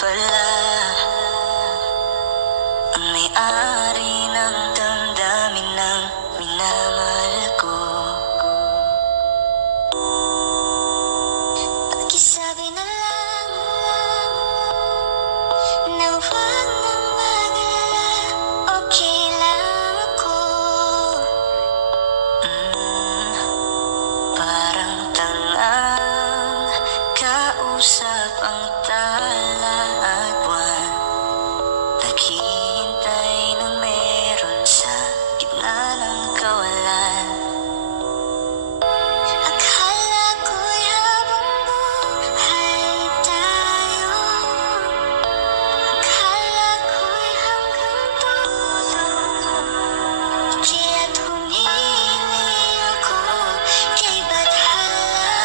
pala ang may-ari ng damdamin ng minamahal ko. Pakisabi na lang na huwag nang mag-alala, okay lang ako. Parang tangang kausap ang tala at buwan, naghihintay ng meron sa gitna ng kawalan. Akala ko'y habang buhay tayo, akala ko'y hanggang dulo, kaya't humili ako kay Bathala.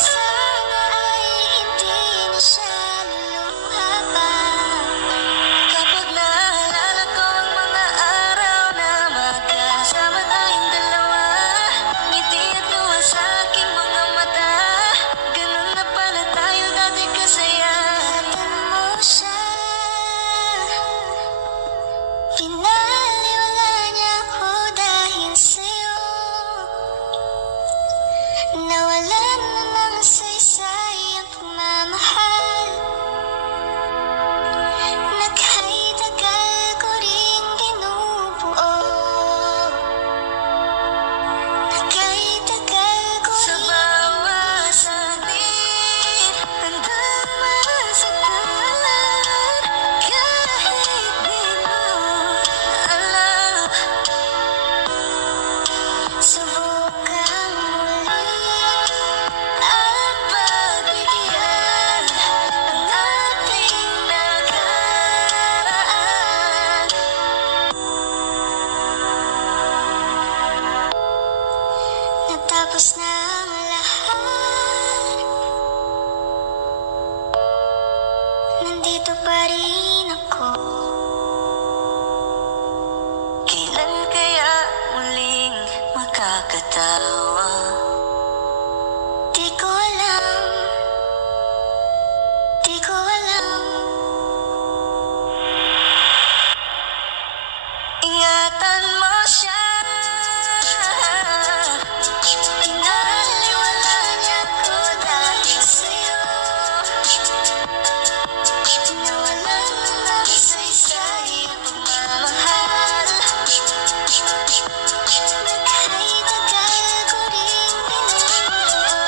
Sana ay hindi na siya luluha pa. Kapag naalala ko ang mga araw na magkasama tayong dalawa, ngiti at luha sa aking mga mata, ganun na pala tayo dati kasaya. Ingatan mo siya, pinaliwala niya ako dahil sa'yo. Nawalan na ng saysay ang pagmamahal. Naghay-tagal ko ring binubuo. Naghay-tagal ko sa bawat saglit, handang masaktan kahit di mo alam. Subukan muli at pagbigyan ang ating nakaraan. Natapos na ang lahat, nandito pa rin ako. Kailan kaya muling makakatawa? Di ko alam, di ko alam. Ingatan mo siya, pinaliwala niya ko dahil sa'yo. Nawalan na ng saysay ang pagmamahal. Naghay-tagal ko ring binubuo.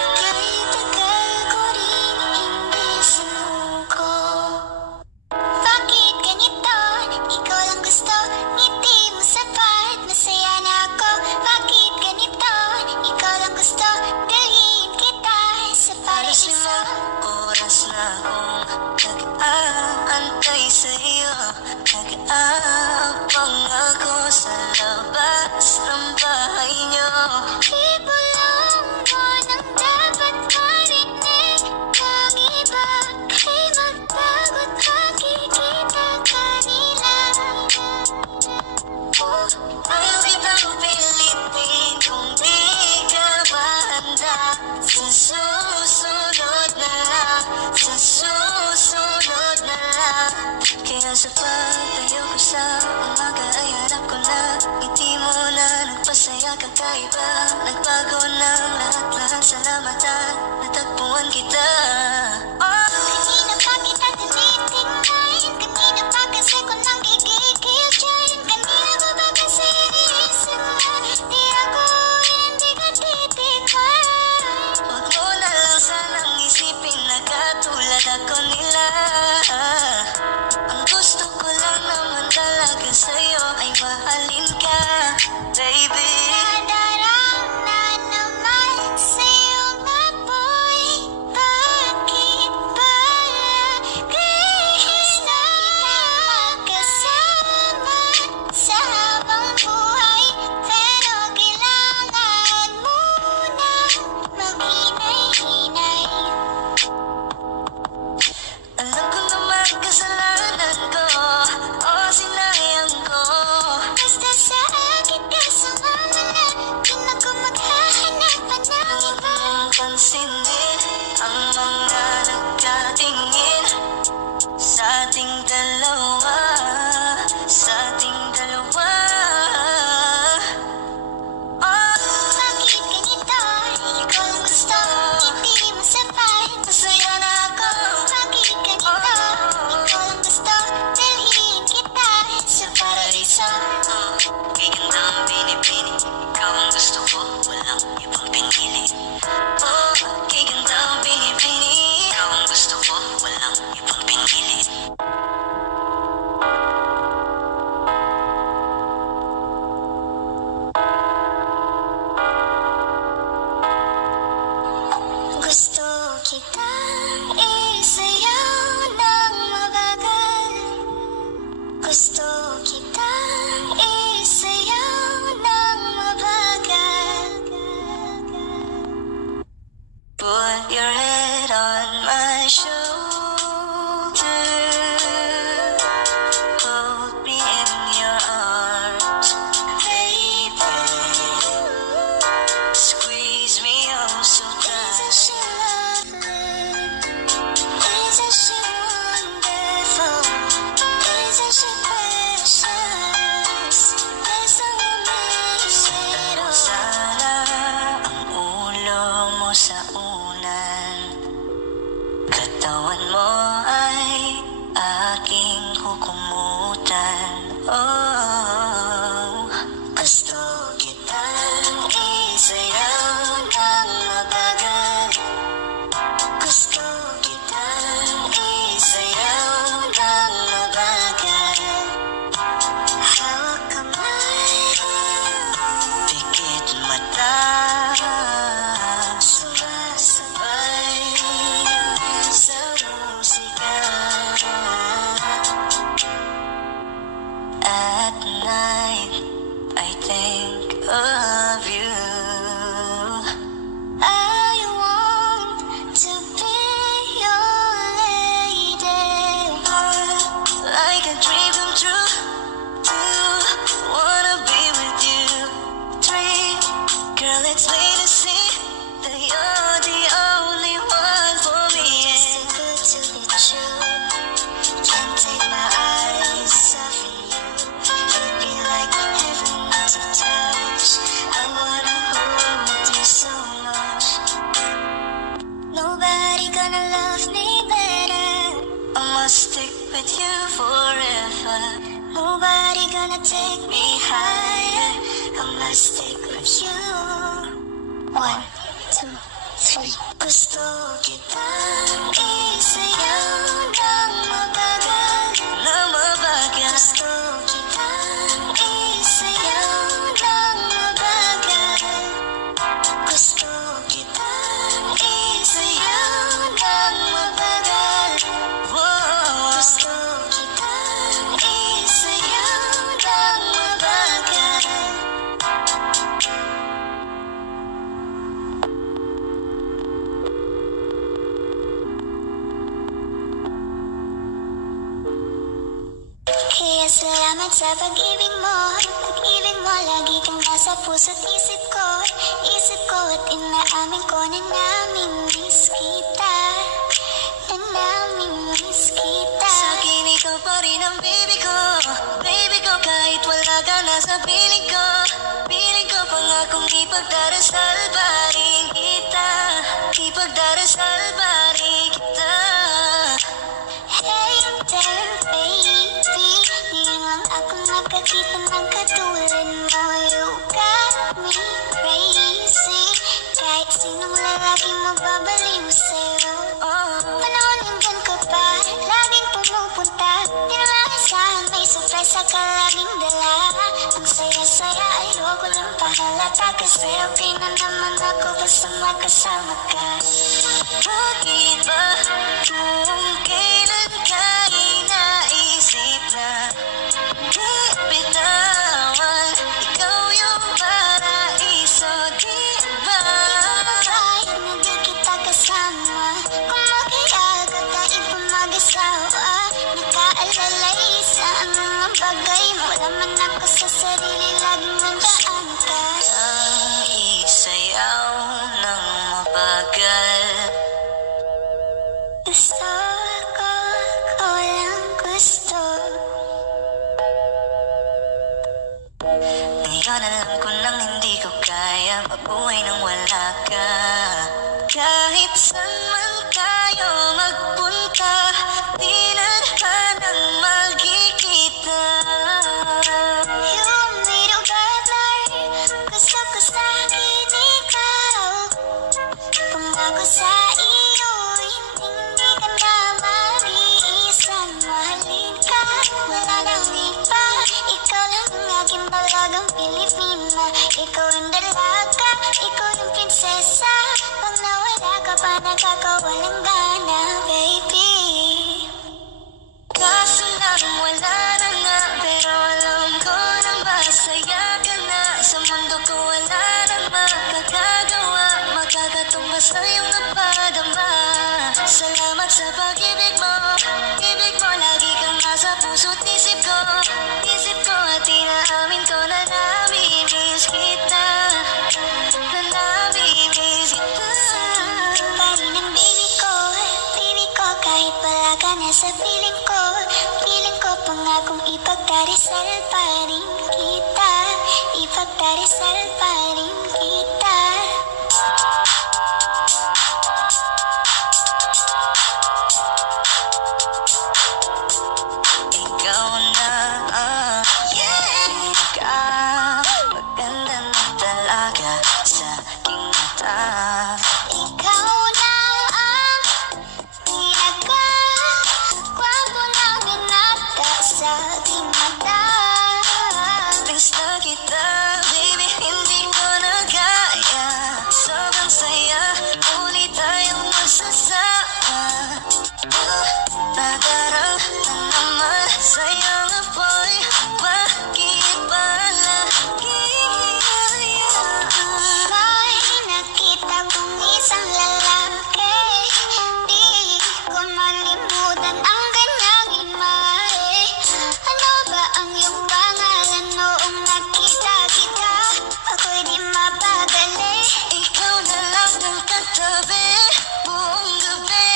Naghay-tagal ko ring hindi sinuko. Bakit ganito? Ikaw lang gusto, ngiti mo sapat, masaya na ako. Bakit ganito? Ikaw lang gusto, dalhin kita sa paraiso. Oras na akong nag-aantay sa'yo, nag-aabang ako sa labas ng bahay niyo. Ibulong mo nang dapat marinig ng iba, kay magbago't makikita kanila. Ayaw kitang pilitin kung di ka ba handa. Sa susunod na lang, sa susunod na lang. Kaya sa pagtayo ko sa umaga ay harap ko na ngiti mo na nagpasaya kakaiba. Nagbago ng lahat-lahat, salamat at natagpuan kita. Kanina pa kita tinitingnan, kanina pa kasi ko nang gigigil dyan. Kanina ko ba kasi iniisip na di ako hindi ka titikman. Huwag mo na lang sanang isipin na katulad ako nila. Ang gusto ko lang naman talaga sa'yo ay mahalin ka, baby. Nadarang na naman sa'yo nga boy, bakit? pansinin ang mga nagkatingin sa ating dalawa, sa ating dalawa. Bakit ganito? Ikaw ang gusto, hindi mo sabay. Masaya na ako. Bakit ganito? Ikaw ang gusto, dalhin kita sa paraiso. Kay ganda ang binibini, ikaw ang gusto ko, walang ibang pinili. Kay ganda ang binibini, ikaw ang gusto ko, walang ibang pinili. Gusto kitang isayaw ng mabagal. Gusto kitang isayaw ng mabagal. Put your head on my shoulder. Hold me in your arms, baby. Squeeze me oh so tight. Isn't she lovely? Isn't she wonderful? Isn't she precious? Isang umisip ko sana ang ulo mo sa unan. Katawan mo ay aking hukumutan. Gusto kitang isayaw ng mabagal. Gusto kitang isayaw ng mabagal. Hawak kamay, pikit mata, sumasabay sa musika. At night, I think of you. I want to be your lady. Like a dream come true. Wanna be with you. 3, girl, it's plain to see that you're the only one for me. It's too good to be true. Can't take my eyes off of you. You'd be like heaven to touch. I wanna hold you so much. Nobody gonna love me better. I must stick with you forever. Nobody gonna take me higher. I must stick with you. 1, 2, 3. Gusto kitang isayaw ng mabagal. Gusto kitang isayaw ng mabagal. Gusto kitang isayaw ng mabagal. Gusto kitang isayaw ng mabagal. Kaya salamat sa pag-ibig mo. Pag-ibig mo, lagi kang nasa puso't isip ko. Isip ko at inaamin ko na namimiss kita. Na namimiss kita. Sa akin ikaw pa rin ang baby ko. Baby ko, kahit wala ka na sa piling ko. Piling ko pangakong ipagdarasal pa rin kita. Ipagdarasal pa rin kita. Hey there, baby. Di lang ako nakakita ng katulad mo. You got me crazy. Kahit sinong lalaki mababaliw sa'yo. Panahon nandyan ka pa, laging pumupunta. Di naman asahan, may surpresa ka laging dala. Ang saya-saya, ayoko lang pahalata. Kasi okay na naman ako basta magkasama ka. Bakit ba kung kailan ka inaisip na di bitawan? Ikaw yung paraiso, di ba? Kahit na di kita kasama, kung mag-iag at kahit pa mag-asawa, nakaalalay sa mga bagay. Wala man ako sa sarili, laging nandaan ka. Ang isayaw ng mabagal. Saan man tayo magpunta, di na hanang magkikita. You want me to get like, gusto ko sa'kin ikaw. Kung ako sa iyo, hindi ka na mag-iisang mahalin ka. Wala nang iba, ikaw lang ang aking talagang Pilipina. Ikaw yung dalaga, ikaw yung prinsesa. Pag nawala ka pa, nakakawalang gana, baby. Kaso lang wala na nga, pero alam ko na masaya ka na. Sa mundo ko wala nang makakagawa, magkakatumbas na yung napadama. Salamat sa pag-ibig mo, ibig mo lagi kang nasa puso't isip ko. Isip ko at inaamin ko na nami-miss kita, na nami-miss kita. Pa rin ang baby ko, kahit wala ka na sa piling ko pangakong ipagdarasal pa rin kita, ipagdarasal pa rin kita. Ikaw na, maganda na talaga sa aking mata. Ikaw na ang pinaka-gwapo na binata sa aking mata. Miss na kita, baby, hindi ko na kaya. Sobrang saya, ulit tayong magsasama. Nadarang na naman sa'yo nga boy, bakit ba lagi hinayaan? May nakita kong isang lalaki, di ko malimutan ang kanyang imahe. Ano ba ang iyong pangalan noong nakita kita? Ako'y di mapagali. Ikaw na lang ang katabi buong gabi.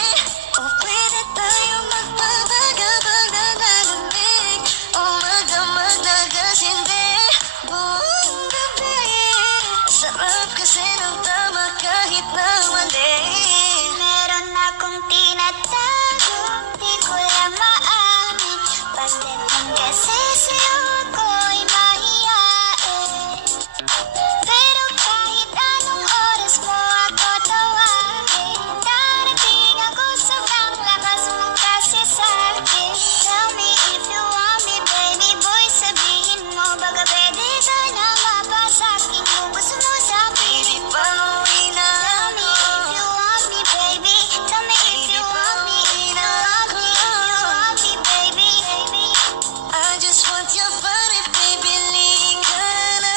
O pwede tayo magpapagabag na malamig, o magdamag na gasindi buong gabi. Sarap kasi ng tama kahit na mali. Meron akong tinatago, di ko lang maamin. Pagdating kasi sa'yo ako'y mahiyain. Pero kahit anong oras mo ako tawagin, darating ako sobrang lakas mo kasi sa'kin. Tell me if you want me, baby boy, sabihin mo baga pwede sana mapasakin kung gusto mo sa'kin. Baby, pauwi na ako. Tell me if you want me, baby. Tell me if you want me, if you want me, if you want me, baby. I just want your body, baby, lika na.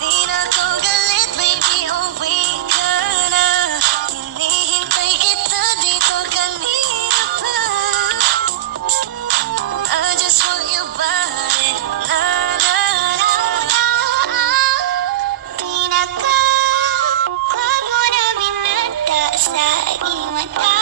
Di na ako galit, baby, uwi ka na. Hinihintay kita dito kanina pa. I just want your body, na na na. Pinaka-gwapo na binata sa aking mata.